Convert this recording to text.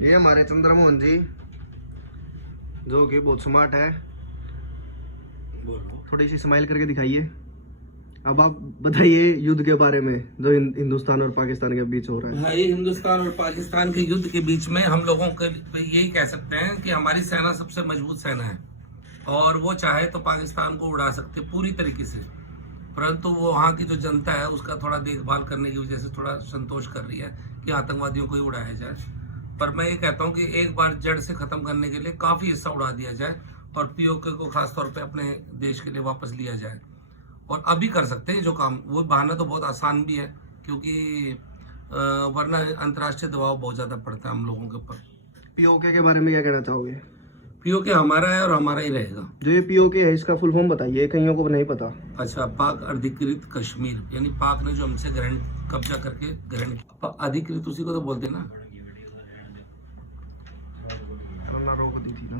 ये हमारे चंद्रमोहन जी जो कि बहुत स्मार्ट है। थोड़ी सी स्माइल करके दिखाइए। अब आप बताइए युद्ध के बारे में जो हिंदुस्तान और पाकिस्तान के बीच हो रहा है। भाई, हिंदुस्तान और पाकिस्तान के युद्ध के बीच में हम लोगों के यही कह सकते हैं कि हमारी सेना सबसे मजबूत सेना है और वो चाहे तो पाकिस्तान को उड़ा सकते पूरी तरीके से, परंतु वो वहाँ की जो जनता है उसका थोड़ा देखभाल करने की वजह से थोड़ा संतोष कर रही है कि आतंकवादियों को ही उड़ाया जाए। पर मैं ये कहता हूँ कि एक बार जड़ से खत्म करने के लिए काफी हिस्सा उड़ा दिया जाए और पीओके को खासतौर पे अपने देश के लिए वापस लिया जाए। और अभी कर सकते हैं जो काम, वो बहाना तो बहुत आसान भी है क्योंकि वरना अंतर्राष्ट्रीय दबाव बहुत ज्यादा पड़ता है हम लोगों के ऊपर। पीओके के बारे में क्या कहना चाहोगे? पीओके हमारा है और हमारा ही रहेगा। जो ये पीओके है इसका फुल फॉर्म बताइए, कईयों को नहीं पता। अच्छा, पाक अधिकृत कश्मीर, यानी पाक ने जो हमसे ग्रहण कब्जा करके ग्रहण, अधिकृत उसी को तो बोलते ना, रोक दी थी ना।